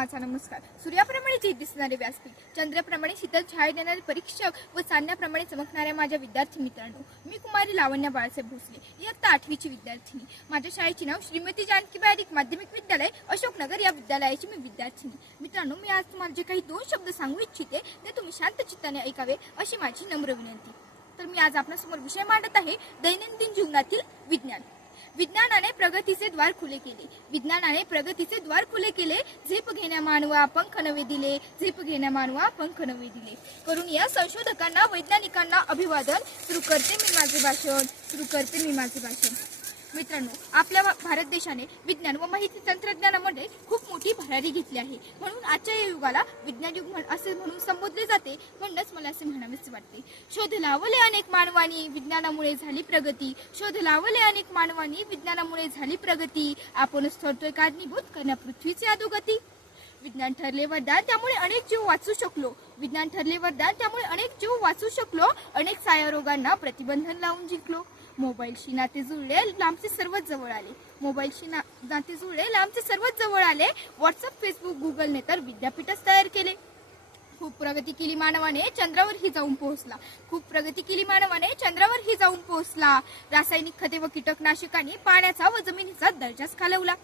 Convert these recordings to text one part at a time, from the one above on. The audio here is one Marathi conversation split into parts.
माझा नमस्कार. सूर्याप्रमाणे जे दिसणारे व्यासपीठ चंद्राप्रमाणे शीतल छाया देणारे परीक्षक व चांदण्याप्रमाणे चमकणाऱ्या माझ्या विद्यार्थी मित्रांनो मी कुमारी लावण्या बाळासाहेब भोसले इयत्ता आठवीची विद्यार्थिनी. माझ्या शाळेचे नाव श्रीमती जानकी बारीक माध्यमिक विद्यालय अशोकनगर या विद्यालयाची मी विद्यार्थिनी. मित्रांनो मी आज तुम्हाला जे काही दोन शब्द सांगू इच्छिते ते तुम्ही शांत चित्ताने ऐकावे अशी माझी नम्र विनंती. तर मी आज आपल्यासमोर विषय मांडत आहे दैनंदिन जीवनातील विज्ञान. विज्ञानाने प्रगतीचे द्वार खुले केले. विज्ञानाने प्रगतीचे द्वार खुले केले. झेप घेण्या मानवा पंख नवे दिले. झेप घेण्या मानवा पंख नवे दिले. करून या संशोधकांना वैज्ञानिकांना अभिवादन. सुरू करते मी माझे भाषण. सुरू करते मी माझे भाषण. मित्रांनो आपल्या भारत देशाने विज्ञान व माहिती तंत्रज्ञानामध्ये खूप मोठी भरारी घेतली आहे. म्हणून आजच्या या युगाला विज्ञान युग म्हण- असे म्हणून संबोधले जाते म्हणूनच मला असे म्हणावेच वाटते. शोध लावले अनेक मानवानी विज्ञानामुळे झाली प्रगती. शोध लावले अनेक मानवानी विज्ञानामुळे झाली प्रगती. आपणच ठरतोय कारणीभूत करण्या पृथ्वीची अधोगती. विज्ञान ठरले वरदान त्यामुळे अनेक जीव वाचू शकलो. विज्ञान ठरले वरदान त्यामुळे अनेक जीव वाचू शकलो. अनेक रोगांना प्रतिबंधन लावून जिंकलो. मोबाईलशी नाते जुळले लांबचे सर्वच जवळ आले. मोबाईलशी ना नाते जुळले लांबचे सर्वच जवळ आले. व्हॉट्सअप फेसबुक गुगलने तर विद्यापीठच तयार केले. खूप प्रगती केली मानवाने चंद्रावरही जाऊन पोहोचला. खूप प्रगती केली मानवाने चंद्रावरही जाऊन पोहोचला. रासायनिक खते व कीटकनाशकांनी पाण्याचा व जमिनीचा दर्जाच खालवला.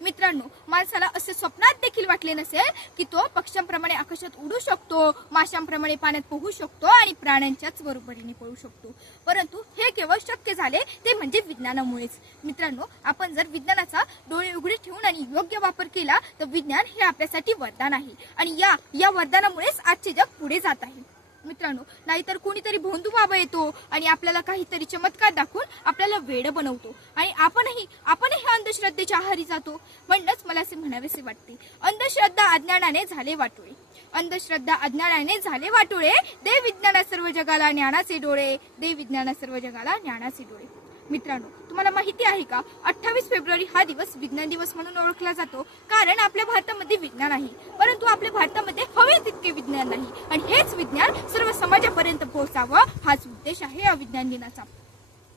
मित्रांनो माणसाला असे स्वप्नात देखील वाटले नसेल की तो पक्ष्यांप्रमाणे आकाशात उडू शकतो माशांप्रमाणे पाण्यात पोहू शकतो आणि प्राण्यांच्याच बरोबरीने पळू शकतो. परंतु हे केवळ शक्य झाले ते म्हणजे विज्ञानामुळेच. मित्रांनो आपण जर विज्ञानाचा डोळे उघडे ठेवून आणि योग्य वापर केला तर विज्ञान हे आपल्यासाठी वरदान आहे. आणि या या वरदानामुळेच आजचे जग पुढे जात आहे. मित्रांनो नाहीतर कोणीतरी भोंदू बाबा येतो आणि आपल्याला काहीतरी चमत्कार दाखवून आपल्याला वेड बनवतो. आणि आपणही आपणही अंधश्रद्धेच्या आहारी जातो. म्हणूनच मला असे म्हणावेसे वाटते अंधश्रद्धा अज्ञानाने झाले वाटोळे. अंधश्रद्धा अज्ञानाने झाले वाटोळे. दे विज्ञाना सर्व जगाला ज्ञानाचे डोळे. दे विज्ञाना सर्व जगाला ज्ञानाचे डोळे. मित्रांनो तुम्हाला माहिती आहे का? अठ्ठावीस फेब्रुवारी हा दिवस विज्ञान दिवस म्हणून ओळखला जातो. कारण आपल्या भारतामध्ये विज्ञान आहे. परंतु आपल्या भारतामध्ये हवे तितके विज्ञान नाही. आणि हेच विज्ञान सर्व समाजापर्यंत पोहोचावं हाच उद्देश आहे या विज्ञान दिनाचा.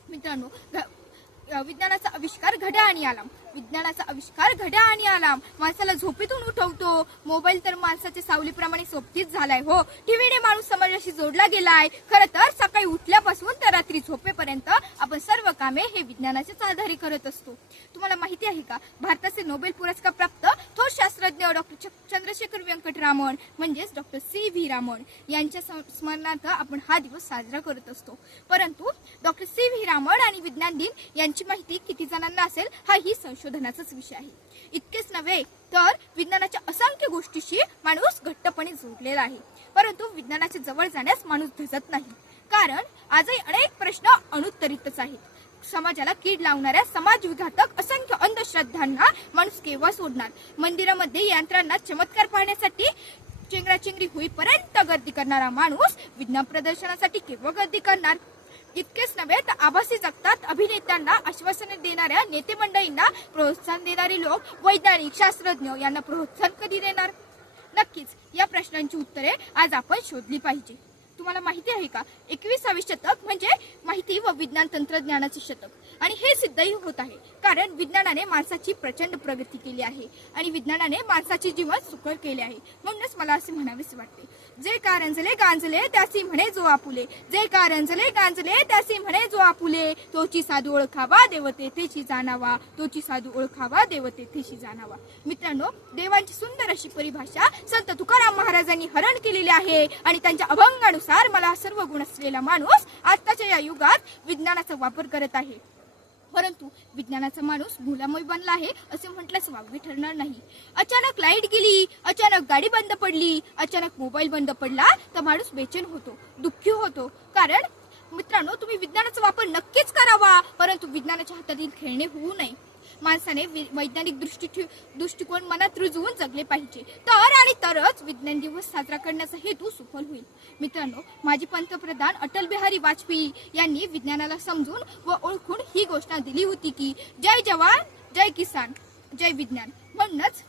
मित्रांनो विज्ञानाचा आविष्कार घड्या आणि आलाम विज्ञानाचा आविष्कार घड्या आणि आलाम माणसाला झोपेतून मोबाईल तर माणसाच्या सावलीप्रमाणे सोबतीच झालाय हो. टीव्हीने माणूस समाजाशी जोडला गेलाय. खर तर सकाळी उठल्यापासून तर रात्री झोपेपर्यंत आपण सर्व कामे हे विज्ञानाच्याच आधारे करत असतो. तुम्हाला माहिती आहे का? भारताचे नोबेल पुरस्कार प्राप्त थोर शास्त्रज्ञ डॉक्टर चंद्रशेखर व्यंकटरामन म्हणजेच डॉक्टर सी व्ही रामन यांच्या स्मरणार्थ आपण हा दिवस साजरा करत असतो. परंतु डॉक्टर सी व्ही रामन आणि विज्ञान दिन यांची माहिती किती जणांना असेल हा ही संशोधनाचाच विषय आहे. इतकेच नव्हे तर विज्ञानाच्या असंख्य गोष्टीशी माणूस घट्टपणे जोडलेला आहे. परंतु विज्ञानाच्या जवळ जाण्यास माणूस धजत नाही. कारण आजही अनेक प्रश्न अनुत्तरितच आहेत. समाजाला कीड लावणाऱ्या समाज विघातक असंख्य अंधश्रद्धांना माणूस केव्हा सोडणार? मंदिरामध्ये यंत्रांना चमत्कार पाहण्यासाठी चेंगराचेंगरी होईपर्यंत गर्दी करणारा माणूस विज्ञान प्रदर्शनासाठी केव्हा गर्दी करणार? इतकेच नव्हे तर आभासी जगतात अभिनेत्यांना आश्वासने देणाऱ्या नेते मंडळींना प्रोत्साहन देणारे लोक वैज्ञानिक शास्त्रज्ञ यांना प्रोत्साहन कधी देणार? नक्कीच या प्रश्नांची उत्तरे आज आपण शोधली पाहिजे. तुम्हाला माहिती आहे का? एकविसावे शतक म्हणजे माहिती व विज्ञान तंत्रज्ञानाचे शतक. आणि हे सिद्धही होत आहे. कारण विज्ञानाने माणसाची प्रचंड प्रगती केली आहे. आणि विज्ञानाने माणसाचे जीवन सुकर केले आहे. म्हणूनच मला असे म्हणावेसे वाटते. जे कारंजले गांजले त्यासी म्हणे जो आपुले. जे कारंजले गांजले त्यासी म्हणे जो आपुले. तोची साधू ओळखावा देवते तेची जाणावा. तोची साधू ओळखावा देवते तेची जाणावा. मित्रांनो देवांची सुंदर अशी परिभाषा संत तुकाराम महाराजांनी हरण केलेली आहे. आणि त्यांच्या अभंगानुसार मला सर्व गुण असलेला माणूस आताच्या या युगात विज्ञानाचा वापर करत आहे. परंतु विज्ञानाचा माणूस भुलामय बनला आहे असे म्हटल्यास वागवी ठरणार नाही. अचानक लाइट गेली अचानक गाडी बंद पडली अचानक मोबाईल बंद पडला तर माणूस बेचैन होतो दुःखी होतो. कारण मित्रांनो तुम्ही विज्ञानाचा वापर नक्कीच करावा परंतु विज्ञानाच्या हातातील खेळणे होऊ नये. माणसाने वैज्ञानिक दृष्टी दृष्टिकोन मनात रुजवून जगले पाहिजे. तर आणि तरच विज्ञान दिवस साजरा करण्याचा हेतू सफल होईल. मित्रांनो माजी पंतप्रधान अटल बिहारी वाजपेयी यांनी विज्ञानाला समजून व ओळखून ही घोषणा दिली होती की जय जवान जय किसान जय विज्ञान. म्हणूनच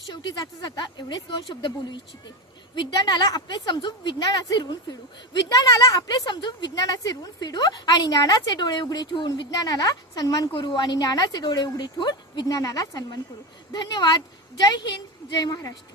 शेवटी जाता जाता एवढेच दोन शब्द बोलू इच्छिते. विज्ञानाला आपले समजून विज्ञानाचे ऋण फेडू. विज्ञानाला आपले समजून विज्ञानाचे ऋण फेडू आणि ज्ञानाचे डोळे उघडे ठेवून विज्ञानाला सन्मान करू आणि ज्ञानाचे डोळे उघडे ठेवून विज्ञानाला सन्मान करू. धन्यवाद. जय हिंद. जय महाराष्ट्र.